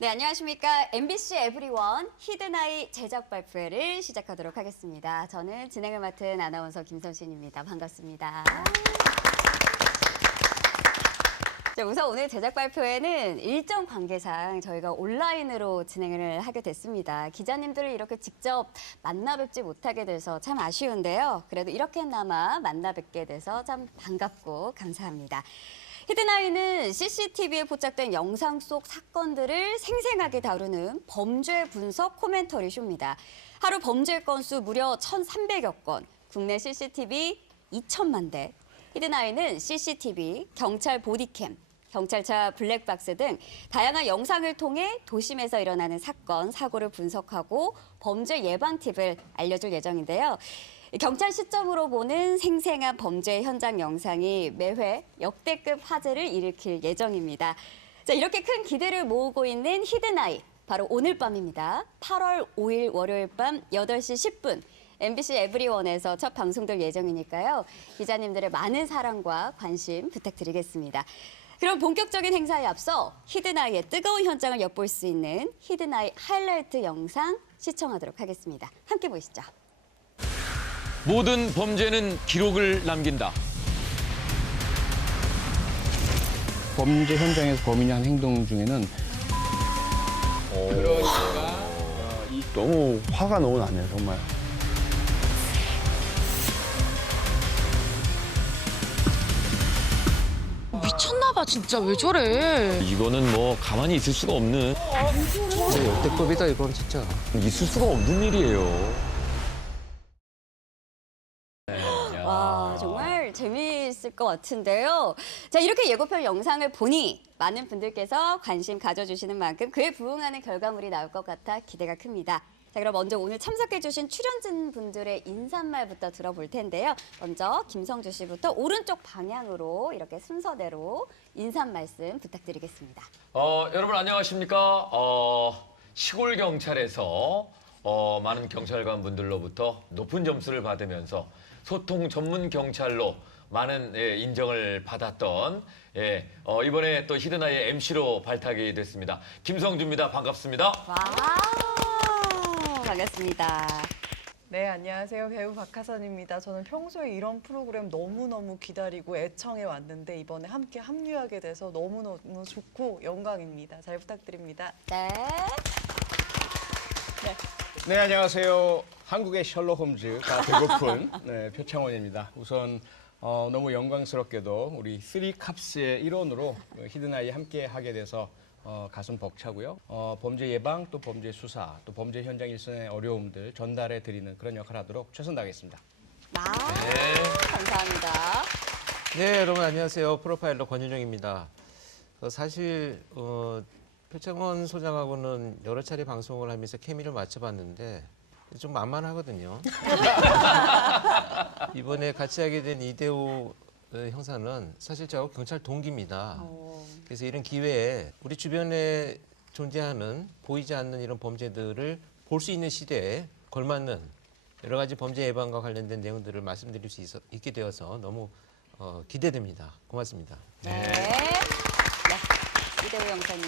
네, 안녕하십니까. MBC 에브리원 히든아이 제작 발표회를 시작하도록 하겠습니다. 저는 진행을 맡은 아나운서 김선신입니다. 반갑습니다. 자, 우선 오늘 제작 발표회는 일정 관계상 저희가 온라인으로 진행을 하게 됐습니다. 기자님들을 이렇게 직접 만나 뵙지 못하게 돼서 참 아쉬운데요. 그래도 이렇게나마 만나 뵙게 돼서 참 반갑고 감사합니다. 히든아이는 CCTV에 포착된 영상 속 사건들을 생생하게 다루는 범죄 분석 코멘터리 쇼입니다. 하루 범죄 건수 무려 1,300여 건, 국내 CCTV 2천만 대. 히든아이는 CCTV, 경찰 보디캠, 경찰차 블랙박스 등 다양한 영상을 통해 도심에서 일어나는 사건, 사고를 분석하고 범죄 예방 팁을 알려줄 예정인데요. 경찰 시점으로 보는 생생한 범죄 현장 영상이 매회 역대급 화제를 일으킬 예정입니다. 자, 이렇게 큰 기대를 모으고 있는 히든아이, 바로 오늘 밤입니다. 8월 5일 월요일 밤 8시 10분. MBC 에브리원에서 첫 방송될 예정이니까요. 기자님들의 많은 사랑과 관심 부탁드리겠습니다. 그럼 본격적인 행사에 앞서 히든아이의 뜨거운 현장을 엿볼 수 있는 히든아이 하이라이트 영상 시청하도록 하겠습니다. 함께 보시죠. 모든 범죄는 기록을 남긴다. 범죄 현장에서 범인이 한 행동 중에는 너무 화가 너무 나네요, 정말. 미쳤나봐 진짜 왜 저래. 이거는 뭐 가만히 있을 수가 없는, 역대급이다 이건 진짜. 있을 수가 없는 일이에요. 와, 정말 재미있을 것 같은데요. 자, 이렇게 예고편 영상을 보니 많은 분들께서 관심 가져주시는 만큼 그에 부응하는 결과물이 나올 것 같아 기대가 큽니다. 자, 그럼 먼저 오늘 참석해주신 출연진 분들의 인사말부터 들어볼 텐데요. 먼저 김성주 씨부터 오른쪽 방향으로 이렇게 순서대로 인사 말씀 부탁드리겠습니다. 여러분 안녕하십니까? 시골 경찰에서 많은 경찰관 분들로부터 높은 점수를 받으면서 소통 전문 경찰로 많은 인정을 받았던 이번에 또 히든아이의 MC로 발탁이 됐습니다. 김성주입니다. 반갑습니다. 와, 반갑습니다. 네, 안녕하세요. 배우 박하선입니다. 저는 평소에 이런 프로그램 너무너무 기다리고 애청해 왔는데 이번에 함께 합류하게 돼서 너무너무 좋고 영광입니다. 잘 부탁드립니다. 네. 네, 안녕하세요. 한국의 셜록 홈즈가 되고픈 표창원입니다. 우선 너무 영광스럽게도 우리 쓰리 캅스의 일원으로 히든아이 함께 하게 돼서 가슴 벅차고요. 범죄 예방, 또 범죄 수사, 또 범죄 현장 일선의 어려움들 전달해 드리는 그런 역할을 하도록 최선 다하겠습니다. 감사합니다. 네, 여러분 안녕하세요. 프로파일러 권윤영입니다. 사실 표창원 소장하고는 여러 차례 방송을 하면서 케미를 맞춰봤는데 좀 만만하거든요. 이번에 같이 하게 된 이대호 형사는 사실 저하고 경찰 동기입니다. 그래서 이런 기회에 우리 주변에 존재하는 보이지 않는 이런 범죄들을 볼 수 있는 시대에 걸맞는 여러 가지 범죄 예방과 관련된 내용들을 말씀드릴 수 있게 되어서 너무 기대됩니다. 고맙습니다. 네. 이대호 형사님.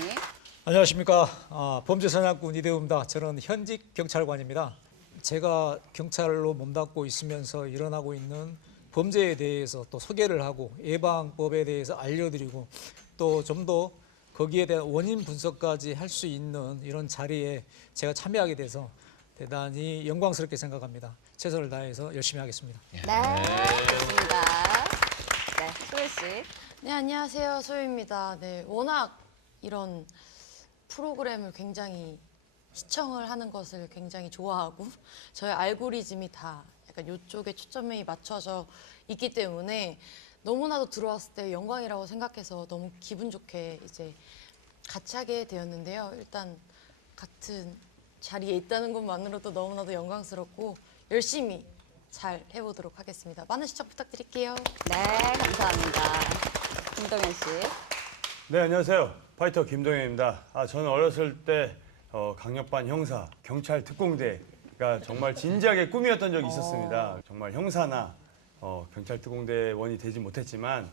안녕하십니까. 범죄사냥꾼 이대우입니다. 저는 현직 경찰관입니다. 제가 경찰로 몸담고 있으면서 일어나고 있는 범죄에 대해서 또 소개를 하고 예방법에 대해서 알려드리고 또 좀 더 거기에 대한 원인 분석까지 할 수 있는 이런 자리에 제가 참여하게 돼서 대단히 영광스럽게 생각합니다. 최선을 다해서 열심히 하겠습니다. 네, 좋습니다. 네, 소혜 씨. 네, 안녕하세요. 소유입니다. 네, 워낙 이런 프로그램을 굉장히 시청을 하는 것을 굉장히 좋아하고 저의 알고리즘이 다 약간 이쪽에 초점이 맞춰져 있기 때문에 너무나도 들어왔을 때 영광이라고 생각해서 너무 기분 좋게 이제 같이 하게 되었는데요. 일단 같은 자리에 있다는 것만으로도 너무나도 영광스럽고 열심히 잘 해보도록 하겠습니다. 많은 시청 부탁드릴게요. 네, 감사합니다. 김동현 씨. 네, 안녕하세요. 파이터 김동현입니다. 저는 어렸을 때 강력반 형사, 경찰 특공대가 정말 진지하게 꿈이었던 적이 있었습니다. 정말 형사나 경찰 특공대원이 되지 못했지만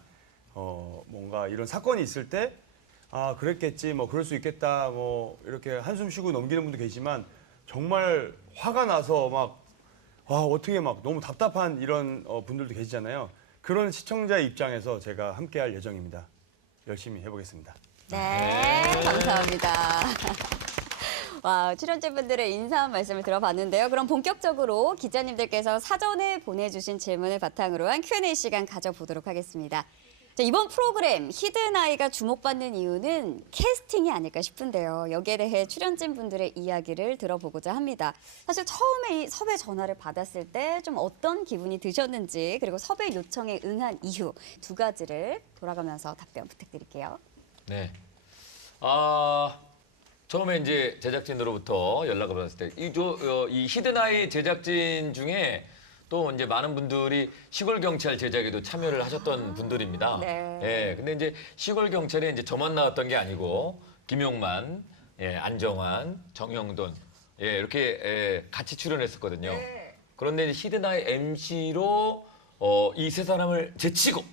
뭔가 이런 사건이 있을 때 아 그랬겠지, 뭐 그럴 수 있겠다, 뭐 이렇게 한숨 쉬고 넘기는 분도 계시지만 정말 화가 나서 막 어떻게 막 너무 답답한 이런 분들도 계시잖아요. 그런 시청자 입장에서 제가 함께할 예정입니다. 열심히 해보겠습니다. 네, 감사합니다. 와, 출연진분들의 인사 말씀을 들어봤는데요. 그럼 본격적으로 기자님들께서 사전에 보내주신 질문을 바탕으로 한 Q&A 시간 가져보도록 하겠습니다. 자, 이번 프로그램 히든아이가 주목받는 이유는 캐스팅이 아닐까 싶은데요. 여기에 대해 출연진분들의 이야기를 들어보고자 합니다. 사실 처음에 이 섭외 전화를 받았을 때 좀 어떤 기분이 드셨는지, 그리고 섭외 요청에 응한 이유 두 가지를 돌아가면서 답변 부탁드릴게요. 네. 처음에 이제 제작진으로부터 연락을 받았을 때 이 히든아이 제작진 중에 또 이제 많은 분들이 시골 경찰 제작에도 참여를 하셨던 분들입니다. 네. 예. 근데 이제 시골 경찰에 이제 저만 나왔던 게 아니고 김용만, 예, 안정환, 정형돈, 예, 이렇게 같이 출연했었거든요. 그런데 이제 히든아이 MC로 이 세 사람을 제치고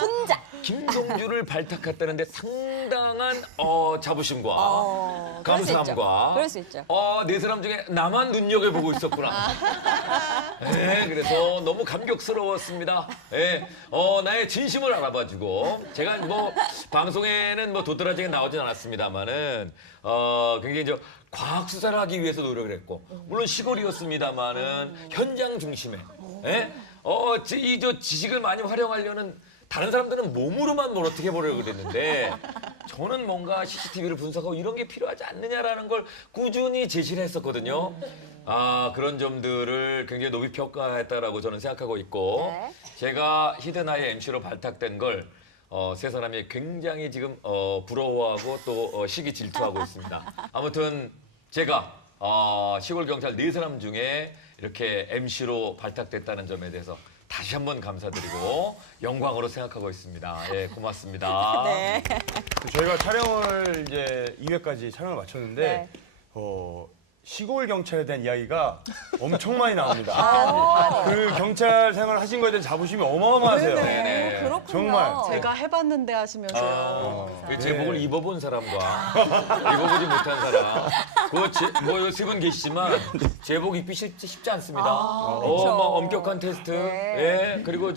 혼자. 김성주를 발탁했다는데 상당한 자부심과 그럴 수 있죠. 감사함과 그럴 수 있죠. 네 사람 중에 나만 눈여겨보고 있었구나. 그래서 너무 감격스러웠습니다. 나의 진심을 알아봐주고 제가 뭐 방송에는 뭐 도드라지게 나오진 않았습니다만은 굉장히 과학 수사를 하기 위해서 노력을 했고 물론 시골이었습니다만은 현장 중심에 이 지식을 많이 활용하려는 다른 사람들은 몸으로만 뭘 어떻게 보려고 그랬는데 저는 뭔가 CCTV를 분석하고 이런 게 필요하지 않느냐라는 걸 꾸준히 제시를 했었거든요. 그런 점들을 굉장히 높이 평가했다라고 저는 생각하고 있고 네. 제가 히든아이 MC로 발탁된 걸 세 사람이 굉장히 지금 부러워하고 또 시기 질투하고 있습니다. 아무튼 제가 시골 경찰 네 사람 중에 이렇게 MC로 발탁됐다는 점에 대해서 다시 한번 감사드리고 영광으로 생각하고 있습니다. 예, 고맙습니다. 네. 저희가 촬영을 이제 2회까지 촬영을 마쳤는데 네. 시골 경찰에 대한 이야기가 엄청 많이 나옵니다. 그 경찰 생활을 하신 거에 대한 자부심이 어마어마하세요. 네네. 그렇군요. 정말. 제가 해봤는데 하시면서요. 그 제복을 입어본 사람과 입어보지 못한 사람, 뭐 세 분 계시지만 제복 입기 쉽지 않습니다. 그렇죠. 막 엄격한 테스트, 네. 예, 그리고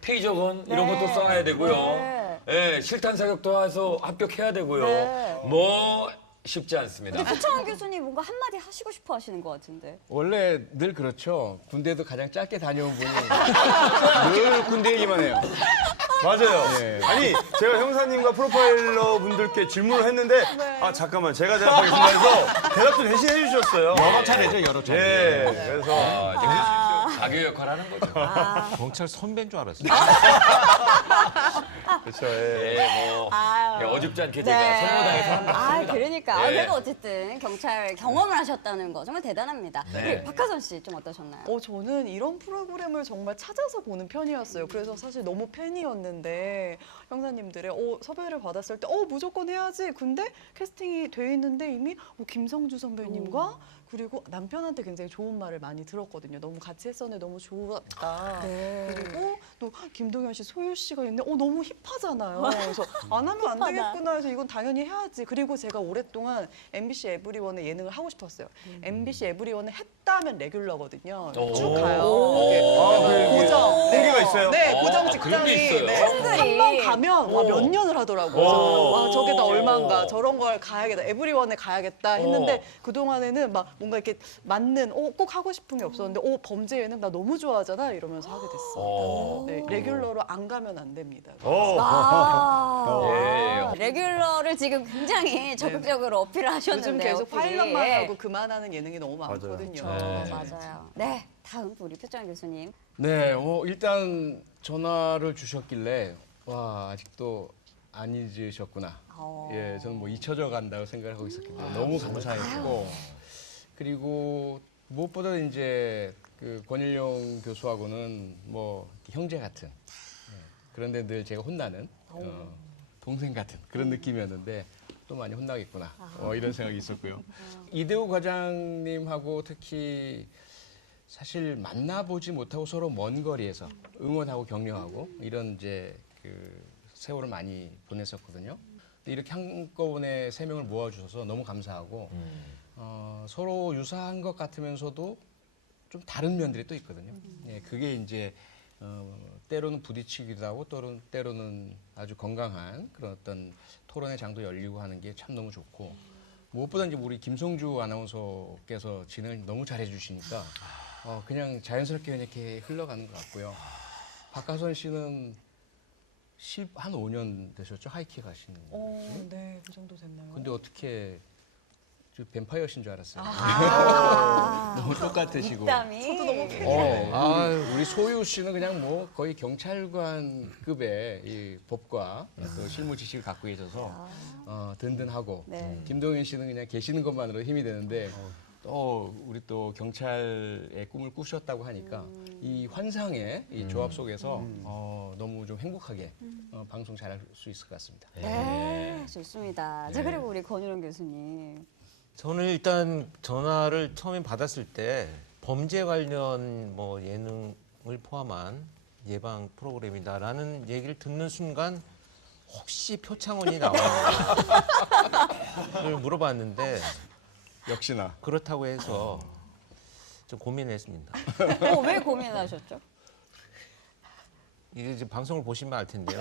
페이저건 이런 것도 써야 되고요. 네. 예, 실탄 사격도 해서 합격해야 되고요. 네. 뭐 쉽지 않습니다. 표창원 교수님 뭔가 한마디 하시고 싶어 하시는 것 같은데. 원래 늘 그렇죠. 군대도 가장 짧게 다녀온 분이 늘 군대 얘기만 해요. 맞아요. 네. 아니 제가 형사님과 프로파일러 분들께 질문을 했는데 잠깐만 제가 대답하겠습니다 해서 대답도 대신 해주셨어요. 여러 차례죠, 여러 차례. 예, 그래서 자기 역할 하는 거죠. 경찰 선배인 줄 알았어요. 그렇죠. 예. 예, 어줍지 않게 제가 선무당에 사람답습니다. 그러니까. 예. 그래도 어쨌든 경찰 경험을 하셨다는 거 정말 대단합니다. 네. 우리 박하선 씨 좀 어떠셨나요? 저는 이런 프로그램을 정말 찾아서 보는 편이었어요. 그래서 사실 너무 팬이었는데 형사님들의 섭외를 받았을 때 무조건 해야지. 근데 캐스팅이 돼 있는데 이미 김성주 선배님과 그리고 남편한테 굉장히 좋은 말을 많이 들었거든요. 너무 같이 했었는데 너무 좋았다. 그리고 또 김동현 씨, 소유 씨가 있는데 너무 힙하잖아요. 그래서 안 하면 안 되겠구나 해서 이건 당연히 해야지. 그리고 제가 오랫동안 MBC 에브리원의 예능을 하고 싶었어요. MBC 에브리원을 했다면 레귤러거든요. 쭉 가요. 고정. 한계가 있어요? 네, 고정 그런 게 직장이 있어요? 한 번 가면 몇 년을 하더라고요. 그래서 와, 저게 다 얼마인가. 저런 걸 가야겠다. 에브리원에 가야겠다 했는데 그동안에는 막 뭔가 이렇게 맞는 꼭 하고 싶은 게 없었는데 범죄 예능 나 너무 좋아하잖아 이러면서 하게 됐습니다. 네, 레귤러로 안 가면 안 됩니다. 레귤러를 지금 굉장히 적극적으로 어필을 요즘 하셨는데 계속 어필이. 파일럿만 하고 그만하는 예능이 너무 많거든요. 맞아요. 네, 다음 우리 표창원 교수님. 네, 일단 전화를 주셨길래 아직도 안 잊으셨구나. 예, 저는 잊혀져 간다고 생각하고 있었기 때문에 너무 감사했고 그리고 무엇보다 이제 그 권일용 교수하고는 형제 같은 그런데 늘 제가 혼나는 동생 같은 그런 느낌이었는데 또 많이 혼나겠구나 이런 생각이 있었고요. 이대호 과장님하고 특히 사실 만나보지 못하고 서로 먼 거리에서 응원하고 격려하고 이런 이제 그 세월을 많이 보냈었거든요. 근데 이렇게 한꺼번에 3명을 모아주셔서 너무 감사하고 서로 유사한 것 같으면서도 좀 다른 면들이 또 있거든요. 예, 그게 이제 때로는 부딪히기도 하고 때로는 아주 건강한 그런 어떤 토론의 장도 열리고 하는 게 참 너무 좋고 무엇보다 이제 우리 김성주 아나운서께서 진행을 너무 잘해 주시니까 그냥 자연스럽게 이렇게 흘러가는 것 같고요. 박하선 씨는 한 5년 되셨죠? 하이킥 하시는. 네, 그 정도 됐나요? 근데 어떻게 저 뱀파이어신 줄 알았어요. 아, 너무 똑같으시고. 입담이. 저도 너무 우리 소유 씨는 그냥 뭐 거의 경찰관급의 이 법과 또 실무 지식을 갖고 계셔서 든든하고 네. 김동현 씨는 그냥 계시는 것만으로 힘이 되는데 또 우리 또 경찰의 꿈을 꾸셨다고 하니까 이 환상의 이 조합 속에서 너무 좀 행복하게 방송 잘할 수 있을 것 같습니다. 네, 좋습니다. 자, 그리고 우리 권유령 교수님. 저는 일단 전화를 처음에 받았을 때 범죄 관련 뭐 예능을 포함한 예방 프로그램이다라는 얘기를 듣는 순간 혹시 표창원이 나왔나?를 물어봤는데 역시나. 그렇다고 해서 좀 고민을 했습니다. 왜 고민하셨죠? 이게 이제 방송을 보시면 알 텐데요.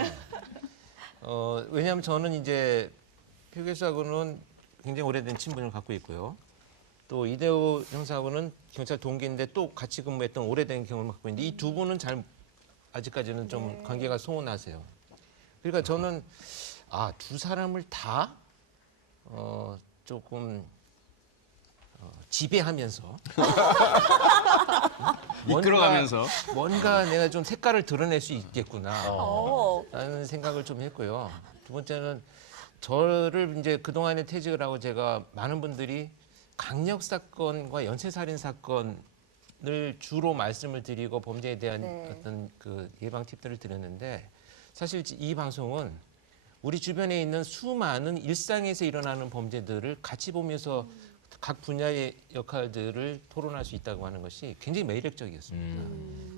왜냐하면 저는 이제 표 교수하고는 굉장히 오래된 친분을 갖고 있고요. 또 이대호 형사하고는 경찰 동기인데 또 같이 근무했던 오래된 경험을 갖고 있는데 이 두 분은 아직까지는 좀 관계가 소원하세요. 그러니까 저는 두 사람을 다 조금 지배하면서 이끌어가면서 뭔가 내가 좀 색깔을 드러낼 수 있겠구나 어. 라는 생각을 좀 했고요. 두 번째는 저를 이제 그동안에 퇴직을 하고 제가 많은 분들이 강력 사건과 연쇄 살인 사건을 주로 말씀을 드리고 범죄에 대한 네. 어떤 그 예방 팁들을 드렸는데 사실 이 방송은 우리 주변에 있는 수많은 일상에서 일어나는 범죄들을 같이 보면서 각 분야의 역할들을 토론할 수 있다고 하는 것이 굉장히 매력적이었습니다.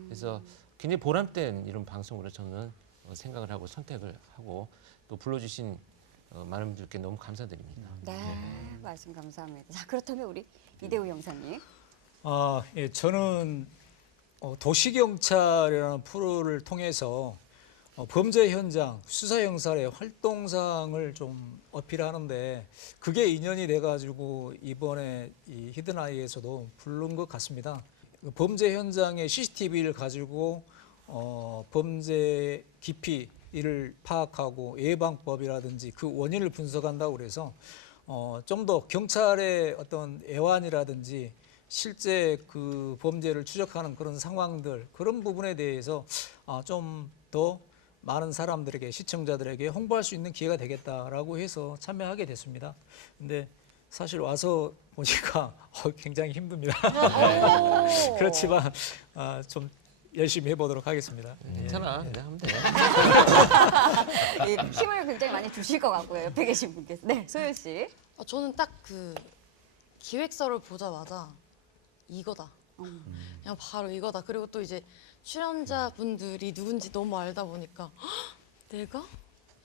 그래서 굉장히 보람된 이런 방송으로 저는 생각을 하고 선택을 하고 또 불러주신 많은 분들께 너무 감사드립니다. 네, 말씀 감사합니다. 자, 그렇다면 우리 이대호 형사님. 예, 저는 도시경찰이라는 프로를 통해서 범죄 현장, 수사 형사의 활동상을 좀 어필하는데 그게 인연이 돼가지고 이번에 이 히든아이에서도 부른 것 같습니다. 그 범죄 현장의 CCTV를 가지고 범죄 깊이를 파악하고 예방법이라든지 그 원인을 분석한다고 그래서 좀 더 경찰의 어떤 애환이라든지 실제 그 범죄를 추적하는 그런 상황들 그런 부분에 대해서 좀 더 많은 사람들에게 시청자들에게 홍보할 수 있는 기회가 되겠다라고 해서 참여하게 됐습니다. 근데 사실 와서 보니까 굉장히 힘듭니다. 그렇지만 좀 열심히 해보도록 하겠습니다. 괜찮아, 그냥 하면 돼. 이 힘을 굉장히 많이 주실 것 같고요. 옆에 계신 분께서. 네, 소연 씨. 저는 딱 그 기획서를 보자마자 이거다. 그냥 바로 이거다. 그리고 또 이제 출연자분들이 누군지 너무 알다 보니까 헉, 내가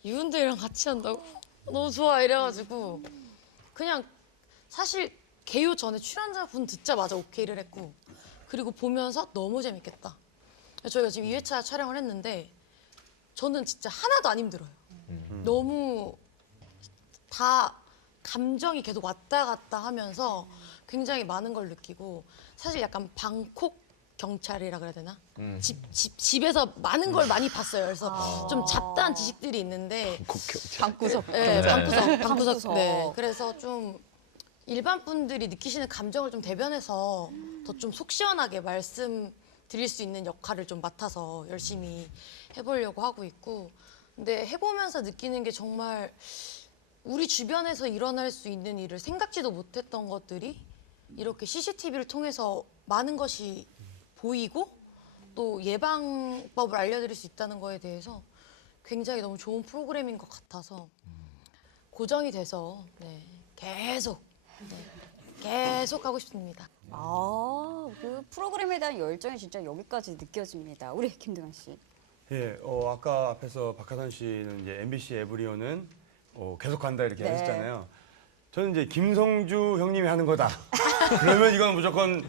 이분들이랑 같이 한다고? 너무 좋아 이래가지고 그냥 사실 개요 전에 출연자분 듣자마자 오케이를 했고 그리고 보면서 너무 재밌겠다. 저희가 지금 2회차 촬영을 했는데 저는 진짜 하나도 안 힘들어요. 너무 다 감정이 계속 왔다 갔다 하면서 굉장히 많은 걸 느끼고 사실 약간 방콕 경찰이라 그래야 되나? 집에서 많은 걸 많이 봤어요. 그래서 좀 잡다한 지식들이 있는데 방구석. 네, 방구석. 방구석. 네, 그래서 좀 일반 분들이 느끼시는 감정을 좀 대변해서 더 좀 속 시원하게 말씀드릴 수 있는 역할을 좀 맡아서 열심히 해보려고 하고 있고 근데 해보면서 느끼는 게 정말 우리 주변에서 일어날 수 있는 일을 생각지도 못했던 것들이 이렇게 CCTV를 통해서 많은 것이 보이고 또 예방법을 알려드릴 수 있다는 거에 대해서 굉장히 너무 좋은 프로그램인 것 같아서 고정이 돼서 계속 하고 싶습니다. 그 프로그램에 대한 열정이 진짜 여기까지 느껴집니다. 우리 김동현 씨. 예, 아까 앞에서 박하선 씨는 이제 MBC 에브리온은 계속 간다 이렇게 네. 하셨잖아요. 저는 이제 김성주 형님이 하는 거다. 그러면 이건 무조건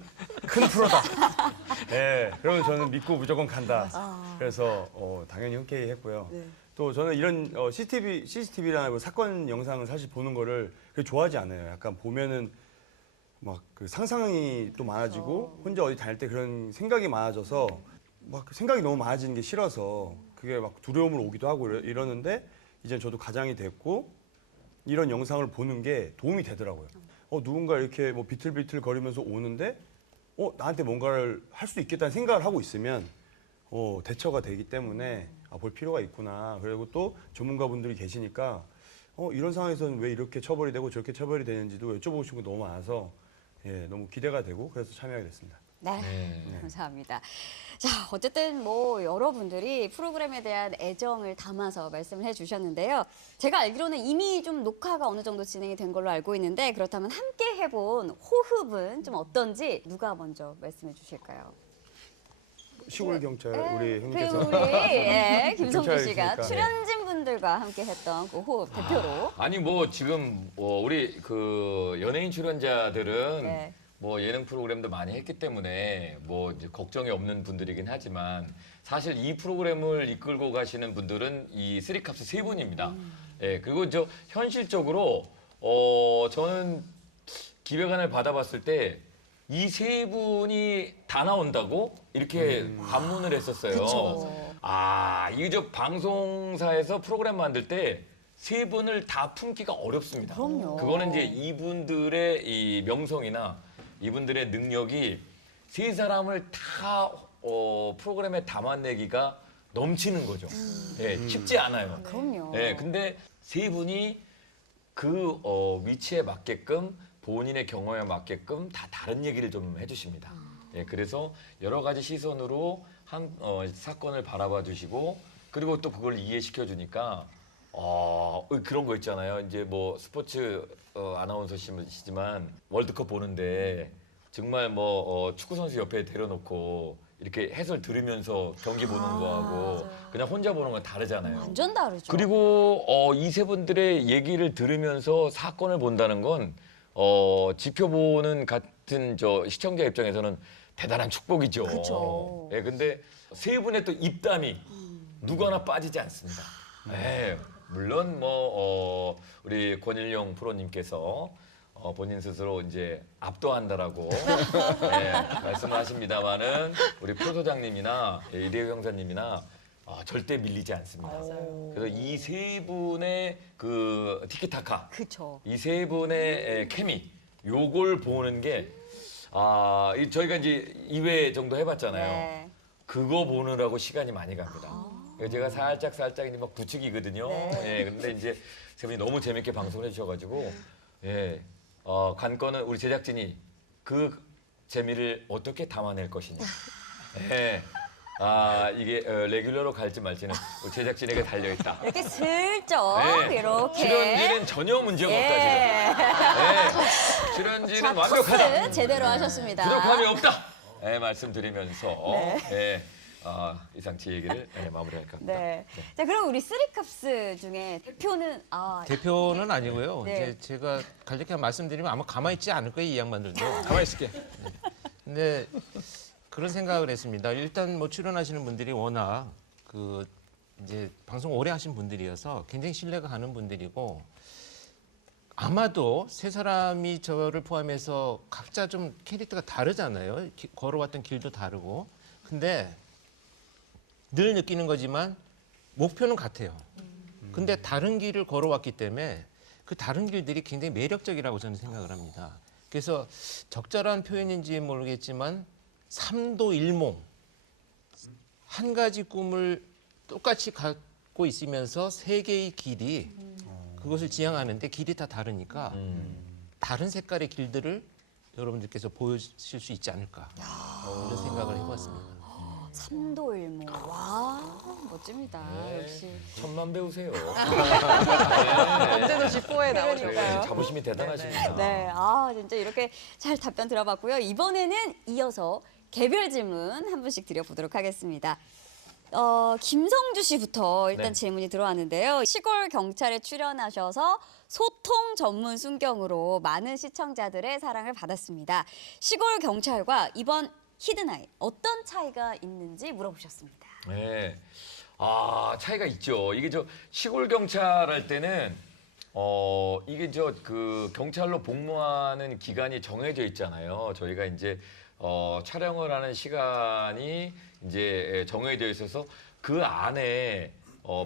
큰 프로다. 예, 그러면 저는 믿고 무조건 간다. 그래서 당연히 흔쾌히 했고요. 또 저는 이런 CCTV나 사건 영상을 사실 보는 거를 그렇게 좋아하지 않아요. 약간 보면은 막 그 상상이 또 많아지고 혼자 어디 다닐 때 그런 생각이 많아져서 막 생각이 너무 많아지는 게 싫어서 그게 막 두려움으로 오기도 하고 이러는데 이제 저도 가장이 됐고 이런 영상을 보는 게 도움이 되더라고요. 누군가 이렇게 뭐 비틀비틀 거리면서 오는데 나한테 뭔가를 할 수 있겠다는 생각을 하고 있으면 대처가 되기 때문에 볼 필요가 있구나. 그리고 또 전문가분들이 계시니까 이런 상황에서는 왜 이렇게 처벌이 되고 저렇게 처벌이 되는지도 여쭤보고 싶은 거 너무 많아서 예, 너무 기대가 되고 그래서 참여하게 됐습니다. 네, 감사합니다. 자, 어쨌든 뭐 여러분들이 프로그램에 대한 애정을 담아서 말씀을 해주셨는데요. 제가 알기로는 이미 좀 녹화가 어느 정도 진행이 된 걸로 알고 있는데 그렇다면 함께 해본 호흡은 좀 어떤지 누가 먼저 말씀해 주실까요? 시골 경찰 우리 우리 형님께서 김성주 씨가 경찰이시니까, 출연진 분들과 함께 했던 그 호흡 대표로. 아니 뭐 지금 우리 그 연예인 출연자들은 네. 뭐 예능 프로그램도 많이 했기 때문에 뭐 이제 걱정이 없는 분들이긴 하지만 사실 이 프로그램을 이끌고 가시는 분들은 이 쓰리캅스 세 분입니다. 예, 그리고 저 현실적으로 저는 기획안을 받아봤을 때 이 세 분이 다 나온다고 이렇게 반문을 했었어요. 그쵸. 이게 저 방송사에서 프로그램 만들 때 세 분을 다 품기가 어렵습니다. 그럼요. 그거는 이제 이분들의 이 명성이나 이분들의 능력이 세 사람을 다 프로그램에 담아내기가 넘치는 거죠. 예, 쉽지 않아요. 그럼요. 예, 근데 세 분이 그 위치에 맞게끔 본인의 경험에 맞게끔 다 다른 얘기를 좀 해주십니다. 예, 그래서 여러 가지 시선으로 한 사건을 바라봐 주시고 그리고 또 그걸 이해시켜 주니까 그런 거 있잖아요. 이제 뭐 스포츠 아나운서시지만 월드컵 보는데 정말 뭐 축구 선수 옆에 데려놓고 이렇게 해설 들으면서 경기 보는 거하고 그냥 혼자 보는 건 다르잖아요. 완전 다르죠. 그리고 이 세 분들의 얘기를 들으면서 사건을 본다는 건 지켜보는 같은 저 시청자 입장에서는 대단한 축복이죠. 그쵸. 예, 근데 세 분의 또 입담이 누구 하나 빠지지 않습니다. 예, 물론 뭐 우리 권일용 프로님께서 본인 스스로 이제 압도한다라고 예, 말씀하십니다만은 우리 표 소장님이나 이대호 형사님이나 절대 밀리지 않습니다. 그래서 이 세 분의 그 티키타카, 그쵸. 이 세 분의 케미, 요걸 보는 게 저희가 이제 2회 정도 해봤잖아요. 네. 그거 보느라고 시간이 많이 갑니다. 제가 살짝 이제 막 부추기거든요. 네. 예, 근데 이제 세 분이 너무 재밌게 방송을 해주셔가지고 예, 관건은 우리 제작진이 그 재미를 어떻게 담아낼 것이냐. 예. 이게 레귤러로 갈지 말지는 우리 제작진에게 달려있다. 이렇게 슬쩍 네. 이렇게. 출연진은 전혀 문제가 없다, 지금. 네. 출연진은 자, 완벽하다. 토스 제대로 하셨습니다. 부족함이 없다. 네, 말씀드리면서 네. 이상 제 얘기를 마무리할까 합니다. 네. 자, 그럼 우리 쓰리캅스 중에 대표는 대표는 아니고요. 네. 이제 제가 간략하게 말씀드리면 아마 가만히 있지 않을 거예요, 이 양반들도. 가만히 있을게. 근데 그런 생각을 했습니다. 일단 뭐 출연하시는 분들이 워낙 그 이제 방송 오래 하신 분들이어서 굉장히 신뢰가 가는 분들이고 아마도 세 사람이 저를 포함해서 각자 좀 캐릭터가 다르잖아요. 걸어왔던 길도 다르고. 근데 늘 느끼는 거지만 목표는 같아요. 근데 다른 길을 걸어왔기 때문에 그 다른 길들이 굉장히 매력적이라고 저는 생각을 합니다. 그래서 적절한 표현인지 모르겠지만 삼도 일몽, 한 가지 꿈을 똑같이 갖고 있으면서 세 개의 길이 그것을 지향하는데 길이 다 다르니까 다른 색깔의 길들을 여러분들께서 보여주실 수 있지 않을까 이런 생각을 해봤습니다. 삼도일모. 와, 멋집니다. 역시. 천만 배우세요. 언제도 G4에 나오셨어요. 네, 자부심이 대단하십니다. 네, 진짜 이렇게 잘 답변 들어봤고요. 이번에는 이어서 개별 질문 한 분씩 드려보도록 하겠습니다. 김성주 씨부터 일단 네. 질문이 들어왔는데요. 시골 경찰에 출연하셔서 소통 전문 순경으로 많은 시청자들의 사랑을 받았습니다. 시골 경찰과 이번 히든아이 어떤 차이가 있는지 물어보셨습니다. 네. 차이가 있죠. 이게 시골 경찰 할 때는 이게 그 경찰로 복무하는 기간이 정해져 있잖아요. 저희가 이제 촬영을 하는 시간이 이제 정해져 있어서 그 안에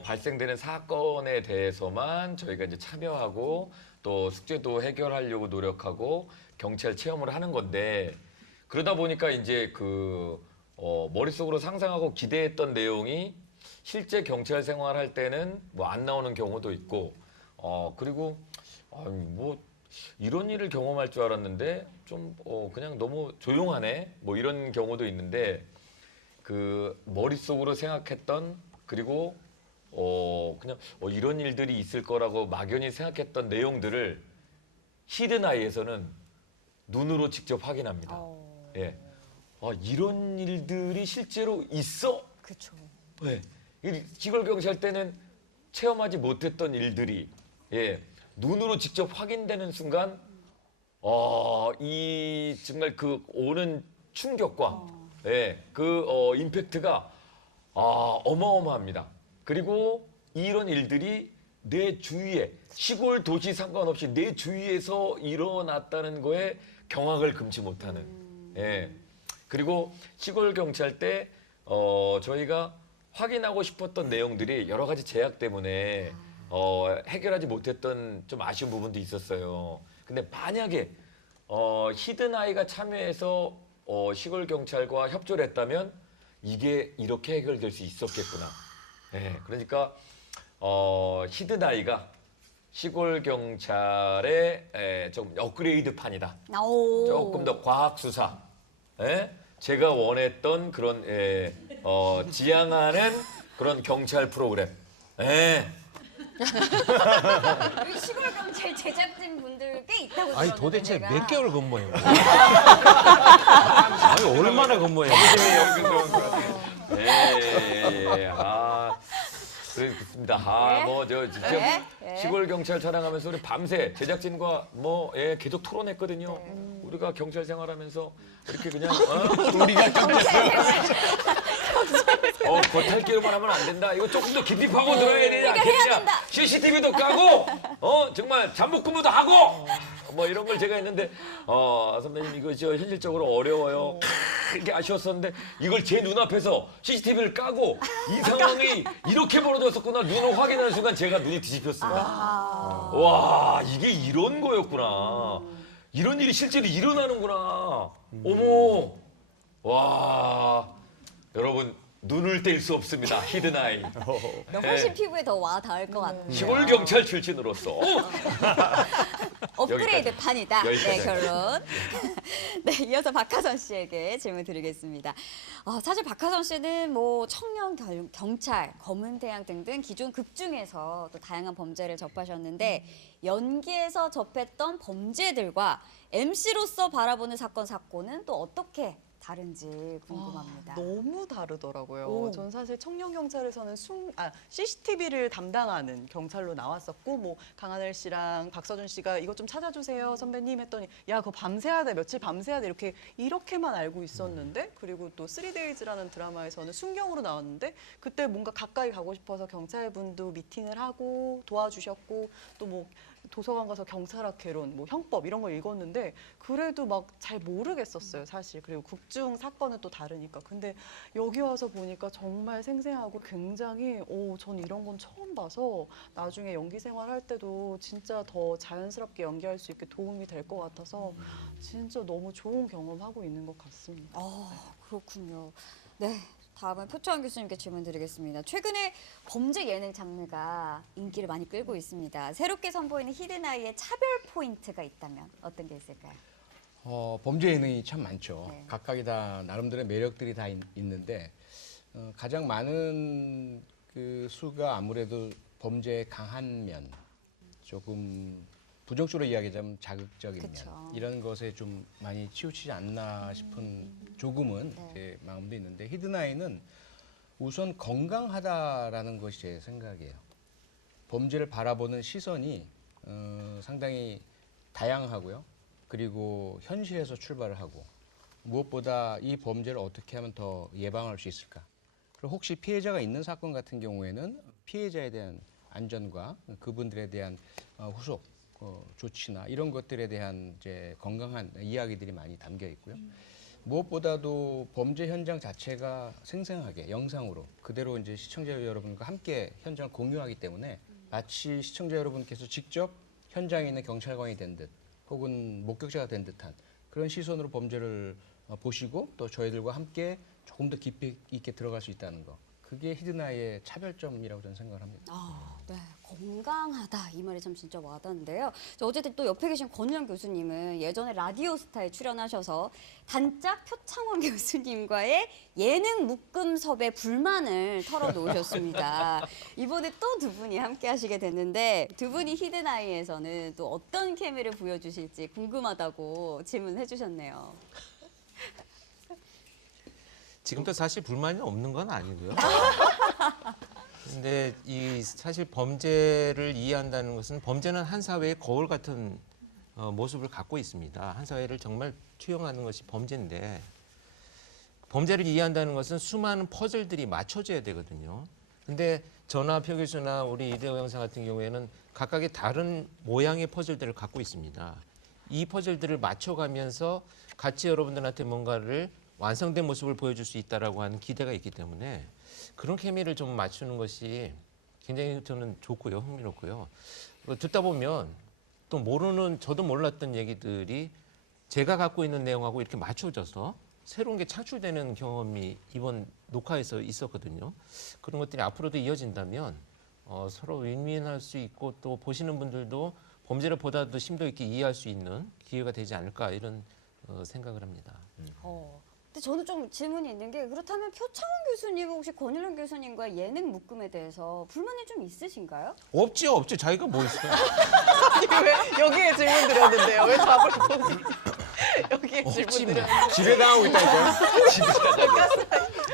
발생되는 사건에 대해서만 저희가 이제 참여하고 또 숙제도 해결하려고 노력하고 경찰 체험을 하는 건데 그러다 보니까 이제 머릿속으로 상상하고 기대했던 내용이 실제 경찰 생활할 때는 뭐 안 나오는 경우도 있고 그리고 뭐 이런 일을 경험할 줄 알았는데 좀 그냥 너무 조용하네 뭐 이런 경우도 있는데 그 머릿속으로 생각했던 그리고 그냥 이런 일들이 있을 거라고 막연히 생각했던 내용들을 히든아이에서는 눈으로 직접 확인합니다. 예. 이런 일들이 실제로 있어? 그렇죠. 네. 시골 경찰 때는 체험하지 못했던 일들이 눈으로 직접 확인되는 순간 이 정말 그 오는 충격과 임팩트가 어마어마합니다. 그리고 이런 일들이 내 주위에 시골 도시 상관없이 내 주위에서 일어났다는 거에 경악을 금치 못하는. 그리고 시골 경찰 때 저희가 확인하고 싶었던 내용들이 여러 가지 제약 때문에 해결하지 못했던 좀 아쉬운 부분도 있었어요. 근데 만약에 히든아이가 참여해서 시골 경찰과 협조를 했다면 이게 이렇게 해결될 수 있었겠구나. 그러니까 히든아이가 시골 경찰의 좀 업그레이드 판이다. 조금 더 과학 수사. 제가 원했던 그런 지향하는 그런 경찰 프로그램. 여기 시골 경찰 제작진 분들 꽤 있다고 아니 들었는데 도대체 제가. 몇 개월 근무해요? 아니 얼마나 근무해요? 그렇습니다. 진짜 네. 시골 경찰 촬영하면서 우리 밤새 제작진과 계속 토론했거든요. 우리가 경찰 생활하면서 이렇게 그냥 우리가 겉핥기로만 하면 안 된다. 이거 조금 더 깊이 파고 들어야 되냐? 해야 된다. CCTV도 까고 정말 잠복 근무도 하고 뭐 이런 걸 제가 했는데 선배님 이거 현실적으로 어려워요. 이렇게 아쉬웠었는데 이걸 제 눈앞에서 CCTV를 까고 이 상황이 이렇게 벌어졌었구나 눈을 확인하는 순간 제가 눈이 뒤집혔습니다. 와 이게 이런 거였구나. 이런 일이 실제로 일어나는구나. 어머. 와 여러분 눈을 뗄 수 없습니다. 히든아이. 훨씬 피부에 더 와 닿을 것 같아요. 시골 경찰 출신으로서 업그레이드 판이다. 네, 여기까지. 결론. 네, 이어서 박하선 씨에게 질문 드리겠습니다. 사실 박하선 씨는 뭐 청년 경찰, 검은 태양 등등 기존 극 중에서 또 다양한 범죄를 접하셨는데 연기에서 접했던 범죄들과 MC로서 바라보는 사건은 또 어떻게 다른지 궁금합니다. 너무 다르더라고요. 오. 전 사실 청년 경찰에서는 CCTV를 담당하는 경찰로 나왔었고 뭐 강하늘 씨랑 박서준 씨가 이것 좀 찾아주세요 선배님 했더니 야 그거 밤새야 돼 며칠 밤새야 돼 이렇게만 알고 있었는데 그리고 또 3데이즈라는 드라마에서는 순경으로 나왔는데 그때 뭔가 가까이 가고 싶어서 경찰분도 미팅을 하고 도와주셨고 또 뭐 도서관 가서 경찰학 개론, 뭐 형법 이런 걸 읽었는데 그래도 막 잘 모르겠었어요, 사실. 그리고 국중 사건은 또 다르니까. 근데 여기 와서 보니까 정말 생생하고 굉장히 전 이런 건 처음 봐서 나중에 연기 생활할 때도 진짜 더 자연스럽게 연기할 수 있게 도움이 될 것 같아서 진짜 너무 좋은 경험하고 있는 것 같습니다. 그렇군요. 네. 다음은 표창원 교수님께 질문 드리겠습니다. 최근에 범죄 예능 장르가 인기를 많이 끌고 있습니다. 새롭게 선보이는 히든아이의 차별 포인트가 있다면 어떤 게 있을까요? 범죄 예능이 참 많죠. 네. 각각이 다 나름대로의 매력들이 다 있는데 가장 많은 그 수가 아무래도 범죄의 강한 면, 조금 부정적으로 이야기하자면 자극적인 그쵸. 면 이런 것에 좀 많이 치우치지 않나 싶은 조금은 제 마음도 있는데 히든아이는 우선 건강하다라는 것이 제 생각이에요. 범죄를 바라보는 시선이 상당히 다양하고요. 그리고 현실에서 출발을 하고 무엇보다 이 범죄를 어떻게 하면 더 예방할 수 있을까. 그리고 혹시 피해자가 있는 사건 같은 경우에는 피해자에 대한 안전과 그분들에 대한 후속 조치나 이런 것들에 대한 이제 건강한 이야기들이 많이 담겨 있고요. 무엇보다도 범죄 현장 자체가 생생하게 영상으로 그대로 이제 시청자 여러분과 함께 현장을 공유하기 때문에 마치 시청자 여러분께서 직접 현장에 있는 경찰관이 된 듯 혹은 목격자가 된 듯한 그런 시선으로 범죄를 보시고 또 저희들과 함께 조금 더 깊이 있게 들어갈 수 있다는 거. 그게 히든아이의 차별점이라고 저는 생각을 합니다. 아, 네. 건강하다. 이 말이 참 진짜 와닿는데요. 어쨌든 또 옆에 계신 권유영 교수님은 예전에 라디오스타에 출연하셔서 단짝 표창원 교수님과의 예능 묶음섭의 불만을 털어놓으셨습니다. 이번에 또 두 분이 함께 하시게 됐는데 두 분이 히든아이에서는 또 어떤 케미를 보여주실지 궁금하다고 질문해 주셨네요. 지금도 사실 불만이 없는 건 아니고요. 근데 이 사실 범죄를 이해한다는 것은 범죄는 한 사회의 거울 같은 모습을 갖고 있습니다. 한 사회를 정말 투영하는 것이 범죄인데 범죄를 이해한다는 것은 수많은 퍼즐들이 맞춰져야 되거든요. 근데 저나 표 교수나 우리 이대호 형사 같은 경우에는 각각의 다른 모양의 퍼즐들을 갖고 있습니다. 이 퍼즐들을 맞춰가면서 같이 여러분들한테 뭔가를 완성된 모습을 보여줄 수 있다라고 하는 기대가 있기 때문에 그런 케미를 좀 맞추는 것이 굉장히 저는 좋고요, 흥미롭고요. 듣다 보면 또 저도 몰랐던 얘기들이 제가 갖고 있는 내용하고 이렇게 맞춰져서 새로운 게 창출되는 경험이 이번 녹화에서 있었거든요. 그런 것들이 앞으로도 이어진다면 서로 윈윈할 수 있고 또 보시는 분들도 범죄를 보다 더 심도 있게 이해할 수 있는 기회가 되지 않을까 이런 생각을 합니다. 근데 저는 좀 질문이 있는 게 그렇다면 표창원 교수님은 혹시 권일영 교수님과 예능 묶음에 대해서 불만이 좀 있으신가요? 없죠. 자기가 뭐 있어요? 아니, 왜 여기에 질문 드렸는데요? 왜 답을 보지? 여기에 질문 없지 뭐. 드렸는데. 지배당하고 있다니까요.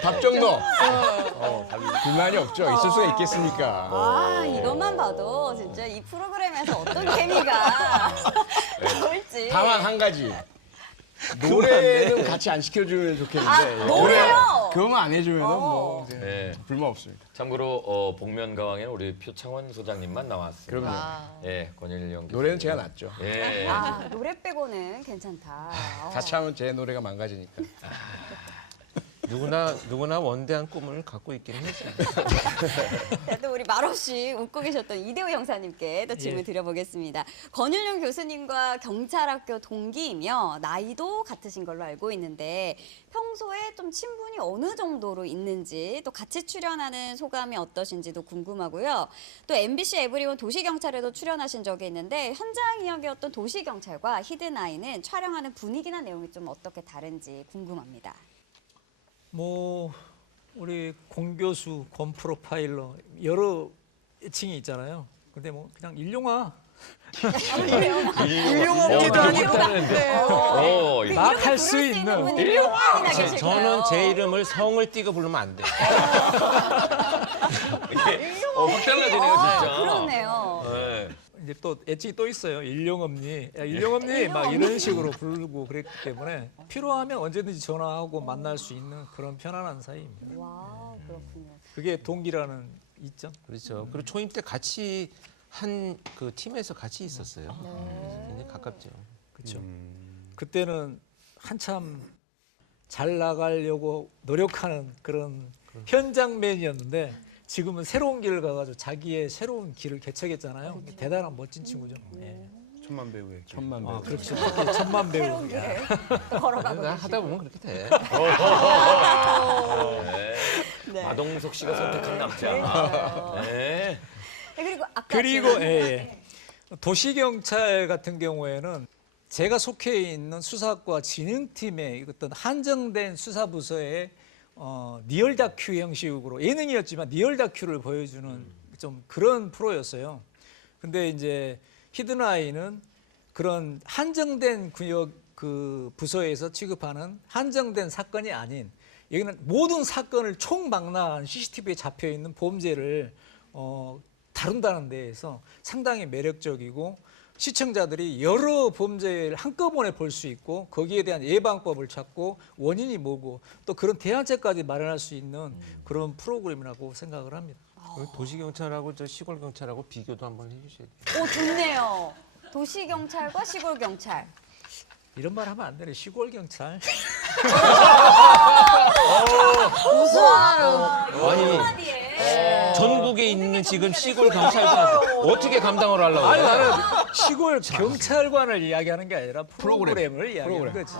답정너. 불만이 없죠. 있을 수가 있겠습니까? 아, 이것만 봐도 진짜 이 프로그램에서 어떤 케미가 나올지. 다만 한 가지. 노래는 같이 안 시켜주면 좋겠는데. 노래요? 그거만 안 해주면 뭐 이제 네. 불만 없습니다. 참고로 복면가왕에는 우리 표창원 소장님만 나왔습니다. 그럼요. 예, 권일영 교수. 노래는 제가 낫죠. 예. 아, 노래 빼고는 괜찮다. 같이 하면 제 노래가 망가지니까. 누구나 원대한 꿈을 갖고 있기는 하죠. 자, 또 우리 말없이 웃고 계셨던 이대호 형사님께 또 질문 드려보겠습니다. 권일영 교수님과 경찰학교 동기이며 나이도 같으신 걸로 알고 있는데 평소에 좀 친분이 어느 정도로 있는지 또 같이 출연하는 소감이 어떠신지도 궁금하고요. 또 MBC 에브리온 도시경찰에도 출연하신 적이 있는데 현장 이야기였던 도시경찰과 히든아이는 촬영하는 분위기나 내용이 좀 어떻게 다른지 궁금합니다. 뭐 우리 공 교수, 권 프로파일러 여러 층이 있잖아요. 근데 뭐 그냥 일용화 일용업계도 아니고. 네. 막 할 수 있는 저는 제 이름을 성을 띄고 부르면 안 돼요. 확 달라지네요, 진짜. 그렇네요. 네. 이제 또 애칭이 또 있어요. 일용엄니, 야, 일용엄니 막 이런 식으로 부르고 그랬기 때문에 필요하면 언제든지 전화하고 만날 수 있는 그런 편안한 사이입니다. 와, 그렇군요. 그게 동기라는 이점. 그렇죠. 그리고 초임 때 같이 한 그 팀에서 같이 있었어요. 굉장히 가깝죠. 그렇죠. 그때는 한참 잘 나가려고 노력하는 그런 현장맨이었는데 지금은 새로운 길을 가가지고 자기의 새로운 길을 개척했잖아요. 대단한 멋진 친구죠. 예. 천만 배우의 천만 배. 그렇죠. 특히 천만 배우. 새로운 길을 걸어가고 나 계시고. 하다 보면 그렇게 돼. 네. 마동석 씨가 선택한 남자. 네. 그리고 아까 그리고 질문- 도시경찰 같은 경우에는 제가 속해 있는 수사과 진흥팀의 어떤 한정된 수사부서의 리얼 다큐 형식으로 예능이었지만 리얼 다큐를 보여주는 좀 그런 프로였어요. 근데 이제 히든아이는 그런 한정된 구역 그 부서에서 취급하는 한정된 사건이 아닌 여기는 모든 사건을 총망라한 CCTV에 잡혀 있는 범죄를 다룬다는 데에서 상당히 매력적이고 시청자들이 여러 범죄를 한꺼번에 볼 수 있고 거기에 대한 예방법을 찾고 원인이 뭐고 또 그런 대안책까지 마련할 수 있는 그런 프로그램이라고 생각을 합니다. 도시경찰하고 저 시골경찰하고 비교도 한번 해주셔야 돼요. 오, 좋네요. 도시경찰과 시골경찰. 이런 말 하면 안 되네. 시골경찰. 아니 전국에 있는 지금 시골 경찰관 어떻게 감당을 하려고 아니 그래요? 나는 시골 경찰관을 이야기하는 게 아니라 프로그램을 이야기하는 거지.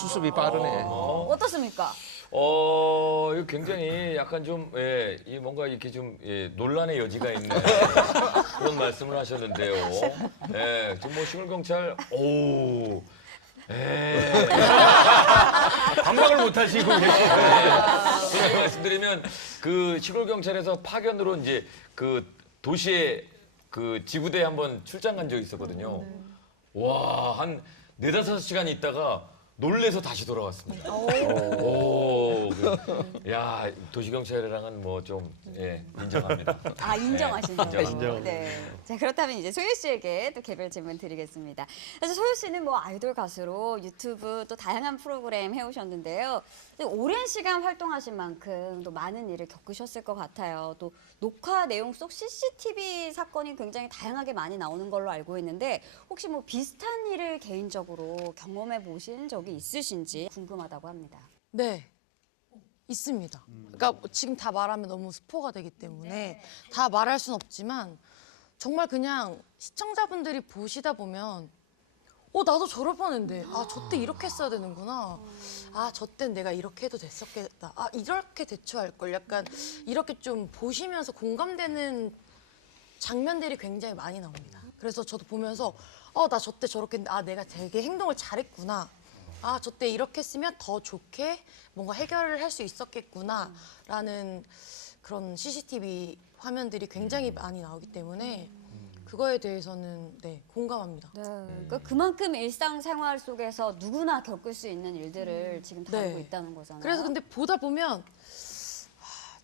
수습이 빠르네. 어떻습니까? 이거 굉장히 약간 좀, 예, 이 뭔가 이렇게 좀, 예, 논란의 여지가 있는 그런 말씀을 하셨는데요. 예, 좀 뭐 시골경찰, 오, 예. 반박을 못 하시고 계시네요. 솔직히 말씀드리면 그 시골경찰에서 파견으로 이제 그 도시에 그 지구대에 한번 출장 간 적이 있었거든요. 와, 한 4-5시간 있다가 놀래서 다시 돌아왔습니다. 오, 야, 도시경찰이랑은 뭐 좀, 예, 인정합니다. 아, 인정하신다고. 네, 인정. 네. 자, 그렇다면 이제 소유 씨에게 또 개별 질문 드리겠습니다. 사실 소유 씨는 뭐 아이돌 가수로 유튜브 또 다양한 프로그램 해오셨는데요. 오랜 시간 활동하신 만큼 또 많은 일을 겪으셨을 것 같아요. 또 녹화 내용 속 CCTV 사건이 굉장히 다양하게 많이 나오는 걸로 알고 있는데 혹시 뭐 비슷한 일을 개인적으로 경험해 보신 적이 있으신지 궁금하다고 합니다. 네, 있습니다. 그러니까 지금 다 말하면 너무 스포가 되기 때문에 다 말할 순 없지만 정말 그냥 시청자분들이 보시다 보면 나도 저럴 뻔했는데 저때 이렇게 했어야 되는구나. 저땐 내가 이렇게 해도 됐었겠다. 이렇게 대처할 걸. 약간 이렇게 좀 보시면서 공감되는 장면들이 굉장히 많이 나옵니다. 그래서 저도 보면서 나 저때 저렇게 했는데 내가 되게 행동을 잘했구나. 저때 이렇게 했으면 더 좋게 뭔가 해결을 할 수 있었겠구나라는 그런 CCTV 화면들이 굉장히 많이 나오기 때문에 그거에 대해서는 네, 공감합니다. 네. 그러니까 그만큼 일상생활 속에서 누구나 겪을 수 있는 일들을 지금 다루고 네. 있다는 거잖아요. 그래서 근데 보다 보면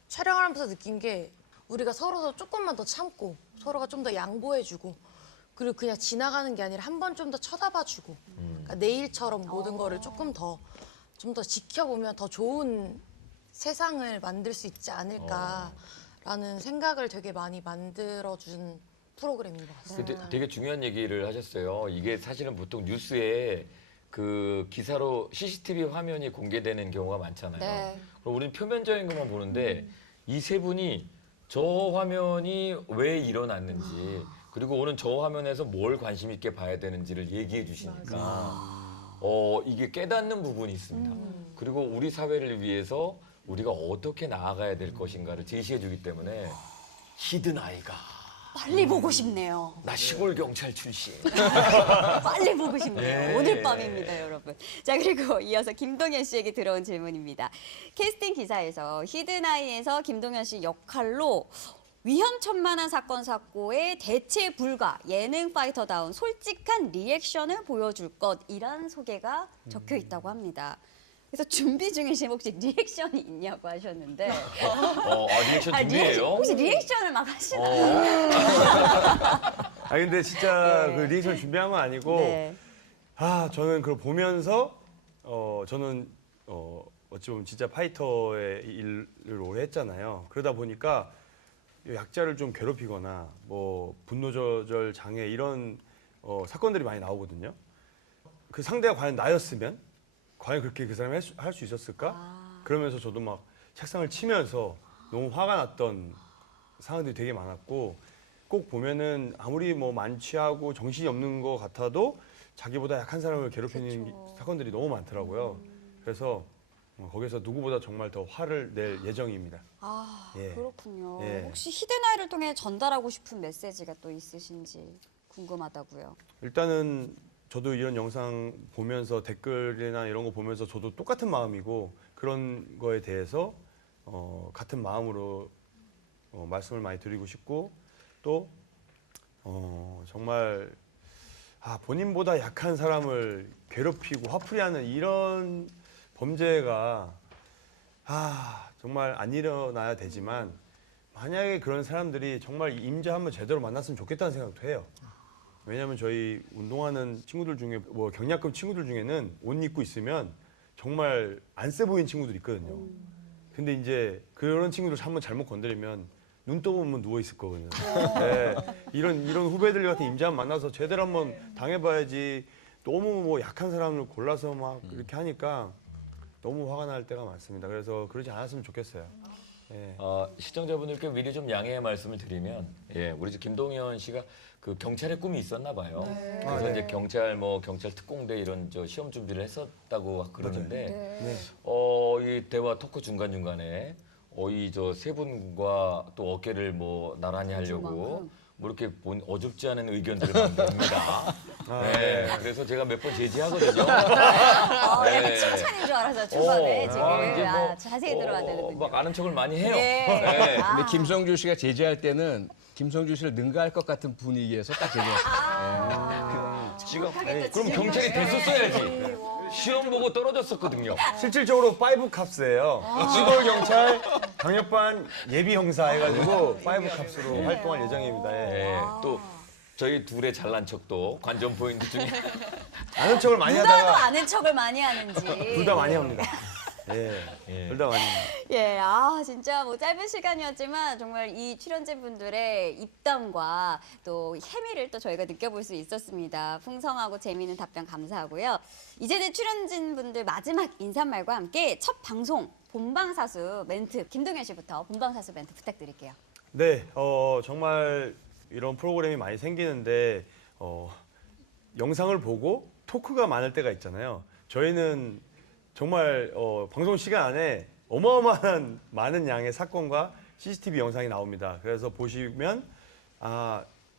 촬영을 하면서 느낀 게 우리가 서로 조금만 더 참고 서로가 좀 더 양보해주고 그리고 그냥 지나가는 게 아니라 한 번 좀 더 쳐다봐주고 그러니까 내일처럼 모든 거를 조금 더 좀 더 지켜보면 더 좋은 세상을 만들 수 있지 않을까라는 생각을 되게 많이 만들어준 프로그램인 것 같습니다. 근데 되게 중요한 얘기를 하셨어요. 이게 사실은 보통 뉴스에 그 기사로 CCTV 화면이 공개되는 경우가 많잖아요. 네. 그럼 우리는 표면적인 것만 보는데 이 세 분이 저 화면이 왜 일어났는지 그리고 오늘 저 화면에서 뭘 관심 있게 봐야 되는지를 얘기해 주시니까 이게 깨닫는 부분이 있습니다. 그리고 우리 사회를 위해서 우리가 어떻게 나아가야 될 것인가를 제시해 주기 때문에 히든 아이가 빨리 보고 싶네요. 나 시골 경찰 출신. 빨리 보고 싶네요. 네. 오늘 밤입니다, 여러분. 자, 그리고 이어서 김동현 씨에게 들어온 질문입니다. 캐스팅 기사에서 히든아이에서 김동현 씨 역할로 위험천만한 사건 사고에 대체 불가 예능 파이터다운 솔직한 리액션을 보여줄 것이란 소개가 적혀 있다고 합니다. 그래서 준비 중이신 혹시 리액션이 있냐고 하셨는데 리액션 준비해요? 혹시 리액션을 막 하시나요? 근데 진짜 네. 그 리액션 준비한 건 아니고 네. 저는 그걸 보면서 저는 어찌 보면 진짜 파이터의 일을 오래 했잖아요. 그러다 보니까 약자를 좀 괴롭히거나 뭐 분노 조절 장애 이런 사건들이 많이 나오거든요. 그 상대가 과연 나였으면 과연 그렇게 그 사람이 할 수 있었을까? 그러면서 저도 막 책상을 치면서 너무 화가 났던 상황들이 되게 많았고 꼭 보면은 아무리 뭐 만취하고 정신이 없는 것 같아도 자기보다 약한 사람을 괴롭히는 사건들이 너무 많더라고요. 그래서 거기서 누구보다 정말 더 화를 낼 예정입니다. 예. 그렇군요. 예. 혹시 히든아이를 통해 전달하고 싶은 메시지가 또 있으신지 궁금하다고요. 일단은 저도 이런 영상 보면서 댓글이나 이런 거 보면서 저도 똑같은 마음이고 그런 거에 대해서 같은 마음으로 말씀을 많이 드리고 싶고 또 정말 본인보다 약한 사람을 괴롭히고 화풀이하는 이런 범죄가 정말 안 일어나야 되지만 만약에 그런 사람들이 정말 임자 한번 제대로 만났으면 좋겠다는 생각도 해요. 왜냐하면 저희 운동하는 친구들 중에 뭐 경량급 친구들 중에는 옷 입고 있으면 정말 안 세 보이는 친구들이 있거든요. 근데 이제 그런 친구들 한번 잘못 건드리면 눈 떠보면 누워 있을 거거든요. 네, 이런 후배들 같은 임자 만나서 제대로 한번 당해봐야지. 너무 뭐 약한 사람을 골라서 막 이렇게 하니까 너무 화가 날 때가 많습니다. 그래서 그러지 않았으면 좋겠어요. 예. 시청자분들께 미리 좀 양해의 말씀을 드리면, 우리 집 김동현 씨가 그 경찰의 꿈이 있었나 봐요. 그래서 이제 경찰 특공대 이런 시험 준비를 했었다고 그러는데, 이 대화 토크 중간 중간에 이 세 분과 또 어깨를 뭐 나란히 하려고 뭐 이렇게 어줍지 않은 의견들을 남깁니다. 그래서 제가 몇 번 제지하거든요. 약간 칭찬인 줄 알아서 중간에 지금 이제 뭐, 자세히 들어야 되는군요. 막 아는 척을 많이 해요. 근데 김성주 씨가 제지할 때는 김성주 씨를 능가할 것 같은 분위기에서 딱 제지했어요. 그럼 경찰이 됐었어야지. 시험 보고 떨어졌었거든요. 실질적으로 5 캅스예요. 시골 경찰 강력반 예비 형사 해가지고 5 캅스로 활동할 예정입니다. 또 저희 둘의 잘난 척도 관전 포인트 중에 아는 척을 많이 누가 더 하다가 아는 척을 많이 하는지. 둘 다 많이 합니다. 둘 다 많이 합니다. 진짜 뭐 짧은 시간이었지만 정말 이 출연진분들의 입담과 또 케미를 또 저희가 느껴볼 수 있었습니다. 풍성하고 재미있는 답변 감사하고요. 이제는 출연진분들 마지막 인사말과 함께 첫 방송 본방사수 멘트 김동현 씨부터 본방사수 멘트 부탁드릴게요. 네, 정말 이런 프로그램이 많이 생기는데 영상을 보고 토크가 많을 때가 있잖아요. 저희는 정말 방송 시간 안에 어마어마한 많은 양의 사건과 CCTV 영상이 나옵니다. 그래서 보시면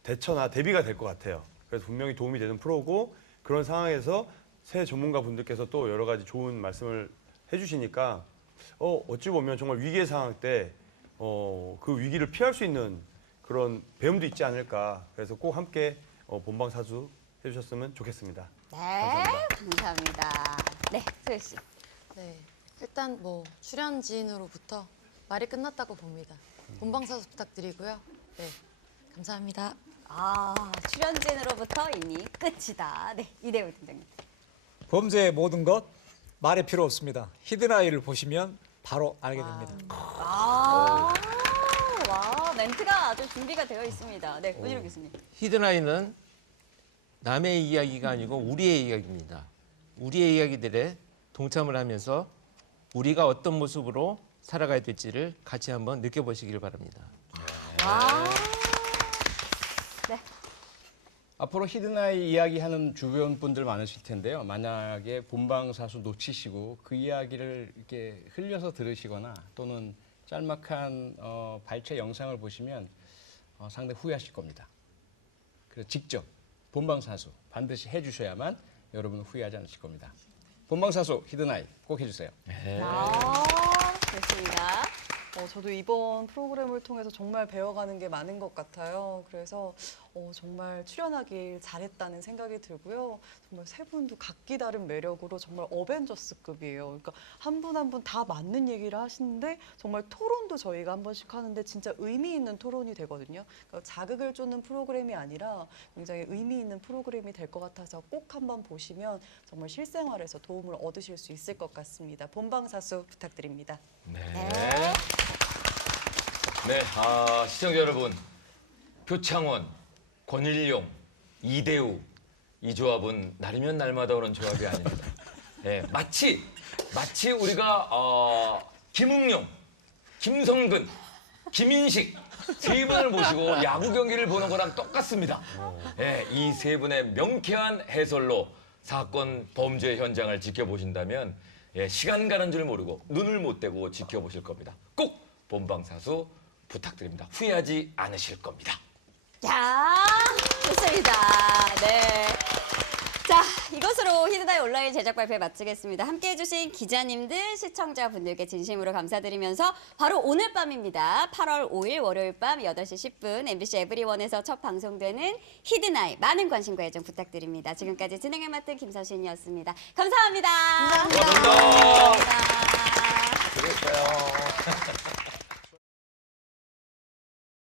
대처나 대비가 될 것 같아요. 그래서 분명히 도움이 되는 프로고 그런 상황에서 새 전문가 분들께서 또 여러 가지 좋은 말씀을 해주시니까 어찌 보면 정말 위기의 상황 때 그 위기를 피할 수 있는 그런 배움도 있지 않을까. 그래서 꼭 함께 본방사수 해주셨으면 좋겠습니다. 네, 감사합니다. 네, 소유 씨. 네, 일단 뭐 출연진으로부터 말이 끝났다고 봅니다. 본방사수 부탁드리고요. 네, 감사합니다. 출연진으로부터 이미 끝이다. 네, 이대호 팀장님. 범죄의 모든 것 말이 필요 없습니다. 히든아이를 보시면 바로 알게 됩니다. 와, 멘트가 아주 준비가 되어 있습니다. 네, 문희룡 교수님. 히든아이는 남의 이야기가 아니고 우리의 이야기입니다. 우리의 이야기들에 동참을 하면서 우리가 어떤 모습으로 살아가야 될지를 같이 한번 느껴보시길 바랍니다. 네. 앞으로 히든아이 이야기하는 주변 분들 많으실 텐데요. 만약에 본방사수 놓치시고 그 이야기를 이렇게 흘려서 들으시거나 또는 짤막한 발췌 영상을 보시면 상당히 후회하실 겁니다. 그래서 직접 본방사수 반드시 해주셔야만 여러분은 후회하지 않으실 겁니다. 본방사수 히든아이 꼭 해주세요. 좋습니다. 저도 이번 프로그램을 통해서 정말 배워가는 게 많은 것 같아요. 그래서 정말 출연하길 잘했다는 생각이 들고요. 정말 세 분도 각기 다른 매력으로 정말 어벤져스급이에요. 그러니까 한 분 한 분 다 맞는 얘기를 하시는데 정말 토론도 저희가 한 번씩 하는데 진짜 의미 있는 토론이 되거든요. 그러니까 자극을 쫓는 프로그램이 아니라 굉장히 의미 있는 프로그램이 될 것 같아서 꼭 한번 보시면 정말 실생활에서 도움을 얻으실 수 있을 것 같습니다. 본방사수 부탁드립니다. 네, 시청자 여러분, 표창원, 권일용, 이대우 이 조합은 날이면 날마다 오는 조합이 아닙니다. 마치 우리가 김웅룡, 김성근, 김인식 세 분을 모시고 야구 경기를 보는 거랑 똑같습니다. 이 세 분의 명쾌한 해설로 사건 범죄 현장을 지켜보신다면 시간 가는 줄 모르고 눈을 못 떼고 지켜보실 겁니다. 꼭 본방사수 부탁드립니다. 후회하지 않으실 겁니다. 좋습니다. 네. 자, 이것으로 히든아이 히든아이 온라인 제작 발표 마치겠습니다. 함께해 주신 기자님들, 시청자분들께 진심으로 감사드리면서 바로 오늘 밤입니다. 8월 5일 월요일 밤 8시 10분 MBC 에브리원에서 첫 방송되는 히든아이 많은 관심과 애정 부탁드립니다. 지금까지 진행을 맡은 김서신이었습니다. 감사합니다. 고맙습니다. 감사합니다. 수고했어요.